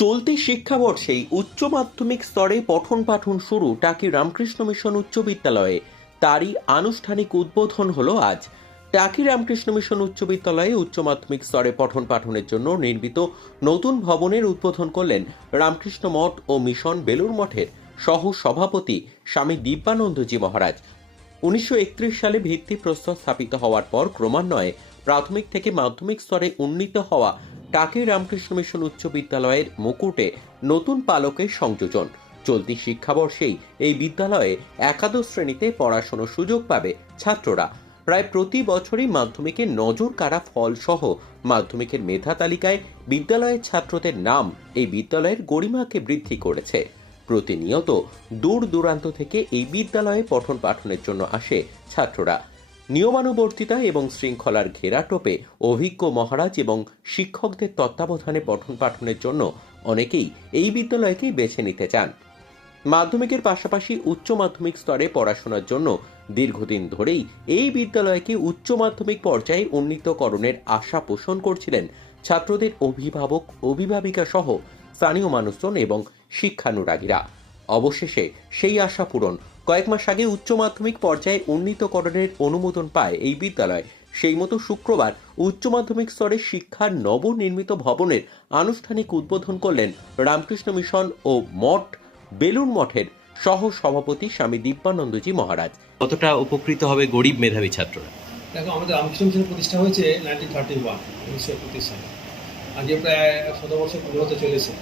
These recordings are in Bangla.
চলতি শিক্ষাবর্ষেই উচ্চ মাধ্যমিক স্তরে পঠন পাঠন শুরু টাকি রামকৃষ্ণ মিশন উচ্চ বিদ্যালয়ে। তারই আনুষ্ঠানিক উদ্বোধন হলো আজ। টাকি রামকৃষ্ণ মিশন উচ্চ বিদ্যালয়ে উচ্চ মাধ্যমিক স্তরে পঠন পাঠনের জন্য নির্মিত নতুন ভবনের উদ্বোধন করলেন রামকৃষ্ণ মঠ ও মিশন বেলুর মঠের সহ সভাপতি স্বামী দিব্যানন্দজি মহারাজ। উনিশশো একত্রিশ সালে ভিত্তি ভিত্তিপ্রস্তর স্থাপিত হওয়ার পর ক্রমান্বয়ে প্রাথমিক থেকে মাধ্যমিক স্তরে উন্নীত হওয়া টাকি রামকৃষ্ণ মিশন উচ্চ বিদ্যালয়ের মুকুটে নতুন পালকের সংযোজন। চলতি শিক্ষাবর্ষেই এই বিদ্যালয়ে একাদশ শ্রেণীতে পড়াশোনার সুযোগ পাবে ছাত্ররা। প্রায় প্রতি বছরই মাধ্যমিকে নজর কাড়া ফল সহ মাধ্যমিকের মেধা তালিকায় বিদ্যালয়ের ছাত্রদের নাম এই বিদ্যালয়ের গরিমাকে বৃদ্ধি করেছে। প্রতিনিয়ত দূর দূরান্ত থেকে এই বিদ্যালয়ে পঠন পাঠনের জন্য আসে ছাত্ররা। নিয়মানুবর্তিতা এবং শৃঙ্খলার ঘেরাটোপে অভিজ্ঞ মহারাজ এবং শিক্ষকদের তত্ত্বাবধানে পঠন পাঠনের জন্য অনেকেই এই বিদ্যালয়কেই বেছে নিতে চান। মাধ্যমিকের পাশাপাশি উচ্চ মাধ্যমিক স্তরে পড়াশোনার জন্য দীর্ঘদিন ধরেই এই বিদ্যালয়কে উচ্চ মাধ্যমিক পর্যায়ে উন্নীতকরণের আশা পোষণ করছিলেন ছাত্রদের অভিভাবক, অভিভাবিকা সহ স্থানীয় মানুষজন এবং শিক্ষানুরাগীরা। অবশেষে সেই আশা পূরণ কয়েক মাস আগে উচ্চ মাধ্যমিক পর্যায়ে উন্নীতকরণের অনুমোদন পায় এই বিদ্যালয়। সেই মতো শুক্রবার উচ্চ মাধ্যমিক স্তরে শিক্ষার নবনির্মিত ভবনের আনুষ্ঠানিক উদ্বোধন করলেন রামকৃষ্ণ মিশন ও মঠ বেলুন মঠের সহ সভাপতি স্বামী দিব্যানন্দজি মহারাজ। কতটা উপকৃত হবে গরিব মেধাবী ছাত্ররা? দেখো আমাদের রামকৃষ্ণ মিশন প্রতিষ্ঠা হয়েছে নাইনটিন থার্টি ওয়ান উনিশশো একত্রিশ সালে। আজকে প্রায় শত বছর পুরো হতে চলেছে।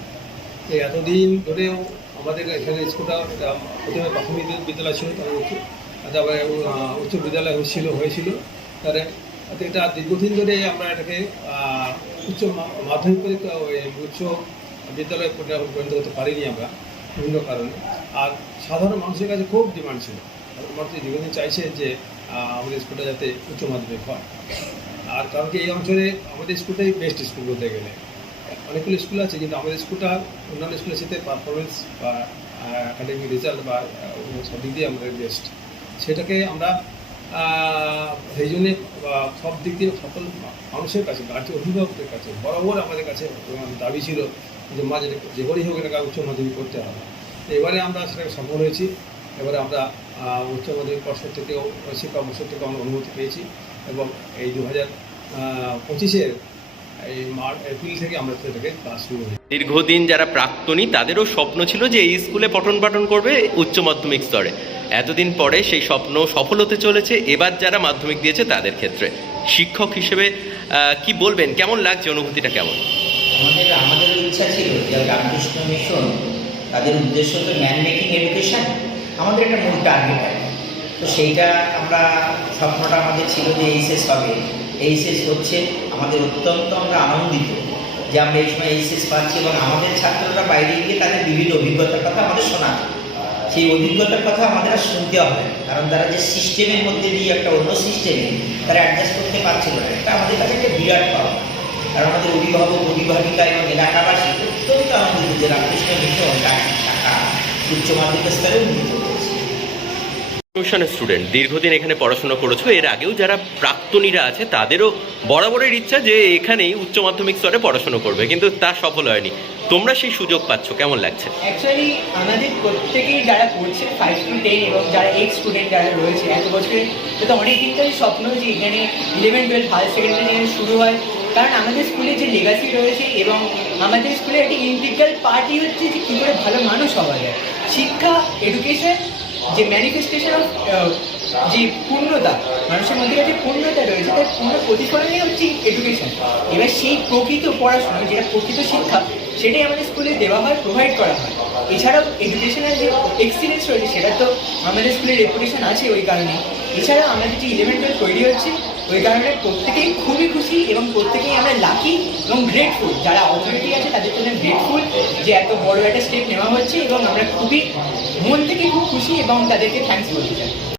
এতদিন ধরেও আমাদের এখানে স্কুলটা প্রথমে প্রাথমিক বিদ্যালয় ছিল, তারপরে তারপরে উচ্চ বিদ্যালয় হয়েছিল হয়েছিল। তারে এটা দীর্ঘদিন ধরে আমরা এটাকে উচ্চ মাধ্যমিক পরীক্ষা উচ্চ বিদ্যালয়ে পরিণত হতে পারিনি আমরা, বিভিন্ন কারণে। আর সাধারণ মানুষের কাছে খুব ডিমান্ড ছিল। মানুষ দীর্ঘদিন চাইছে যে আমাদের স্কুলটা যাতে উচ্চ মাধ্যমিক হয়। আর কারণ কি এই অঞ্চলে আমাদের স্কুলটাই বেস্ট স্কুল বলতে গেলে। অনেকগুলো স্কুল আছে, কিন্তু আমাদের স্কুলটা অন্যান্য স্কুলের সাথে পারফরমেন্স বা একাডেমিক রেজাল্ট বা সব দিক দিয়ে আমাদের বেস্ট সেটাকে আমরা সেই জন্যে সব দিক দিয়ে সকল মানুষের কাছে গার্জেন অভিভাবকদের কাছে, বরাবর আমাদের কাছে দাবি ছিল যে মা যেটা যে করেই হোক এটাকে উচ্চ মাধ্যমিক করতে হবে। এবারে আমরা সেটাকে সফল হয়েছি। এবারে আমরা উচ্চ মাধ্যমিক পর্ষদ থেকেও, শিক্ষা পর্ষদ থেকেও আমরা অনুমতি পেয়েছি এবং এই দু হাজার পঁচিশের দীর্ঘদিন যারা প্রাক্তনী তাদেরও স্বপ্ন ছিল যে এই স্কুলে পঠন পাঠন করবে উচ্চ মাধ্যমিক স্তরে। এতদিন পরে সেই স্বপ্ন সফল হতে চলেছে এবার যারা মাধ্যমিক দিয়েছে তাদের ক্ষেত্রে। শিক্ষক হিসেবে কি বলবেন? কেমন লাগছে অনুভূতিটা কেমন? আমাদের আমাদের ইচ্ছা ছিল যে রামকৃষ্ণ মিশন তাদের উদ্দেশ্য তো ম্যান মেকিং এডুকেশন আমাদের একটা মূল টার্গেট তো সেইটা আমরা স্বপ্নটা আমাদের ছিল যে এইচএস হবে। এইচএস হচ্ছে আমাদের অত্যন্ত আমরা আনন্দিত যে আমরা এই সময় এইচএস পাচ্ছি এবং আমাদের ছাত্ররা বাইরে গিয়ে তাদের বিভিন্ন অভিজ্ঞতার কথা আমাদের শোনা সেই অভিজ্ঞতার কথা আমাদের আর শুনতে হবে। কারণ তারা যে সিস্টেমের মধ্যে দিয়ে একটা অন্য সিস্টেমে তারা অ্যাডজাস্ট করতে পারছিল না। এটা আমাদের কাছে একটা বিরাট পাওয়া। কারণ আমাদের অভিভাবক, অভিভাবিকা এবং এলাকাবাসী অত্যন্ত আনন্দিত যে রামকৃষ্ণ মিশন ডাকি শাখা উচ্চ মাধ্যমিক স্তরে উন্নীত। মিশনের স্টুডেন্ট দীর্ঘদিন এখানে পড়াশোনা করেছ, এর আগেও যারা প্রাক্তনীরা আছে, তাদেরও বরাবরের ইচ্ছা যে এখানেই উচ্চ মাধ্যমিক স্তরে পড়াশোনা করবে, কিন্তু তা সফল হয়নি। তোমরা সেই সুযোগ পাচ্ছ, কেমন লাগছে? অ্যাকচুয়ালি আমাদের প্রত্যেকেই যারা পড়ছে ফাইভ টু টেন এবং যারা এইট স্টুডেন্ট যারা রয়েছে, এত বছরে তো অনেক দিনকারই স্বপ্ন যে এখানে ইলেভেন টুয়েলভ হায়ার সেকেন্ডারি শুরু হয়। কারণ আমাদের স্কুলে যে লেগাসি রয়েছে, এবং আমাদের স্কুলে একটি ইন্টিগ্রাল পার্টি হচ্ছে যে কী করে ভালো মানুষ হওয়া যায়। শিক্ষা এডুকেশন যে ম্যানিফেস্টেশন অফ যে পূর্ণতা, মানুষের মধ্যে যে পূর্ণতা রয়েছে তার পূর্ণ প্রতিফলনই হচ্ছে এডুকেশন এবার সেই প্রকৃত পড়াশোনা, যেটা প্রকৃত শিক্ষা, সেটাই আমাদের স্কুলে দেওয়া হয় প্রোভাইড করা হয়। এছাড়াও এডুকেশনের যে এক্সপিরিয়েন্স রয়েছে, সেটা তো আমাদের স্কুলের রেপুটেশন আছে ওই কারণে এছাড়াও আমাদের যে ইলেভেন টুয়েলভ তৈরি হচ্ছে ওই কারণে প্রত্যেকেই খুবই খুশি এবং প্রত্যেকেই আমরা লাকি এবং গ্রেটফুল যারা অথরিটি আছে, তাদের জন্য গ্রেটফুল যে এত বড় একটা স্টেপ নেওয়া হচ্ছে এবং আমরা খুবই মন থেকে খুব খুশি এবং তাদেরকে থ্যাংকস বলতে চাই।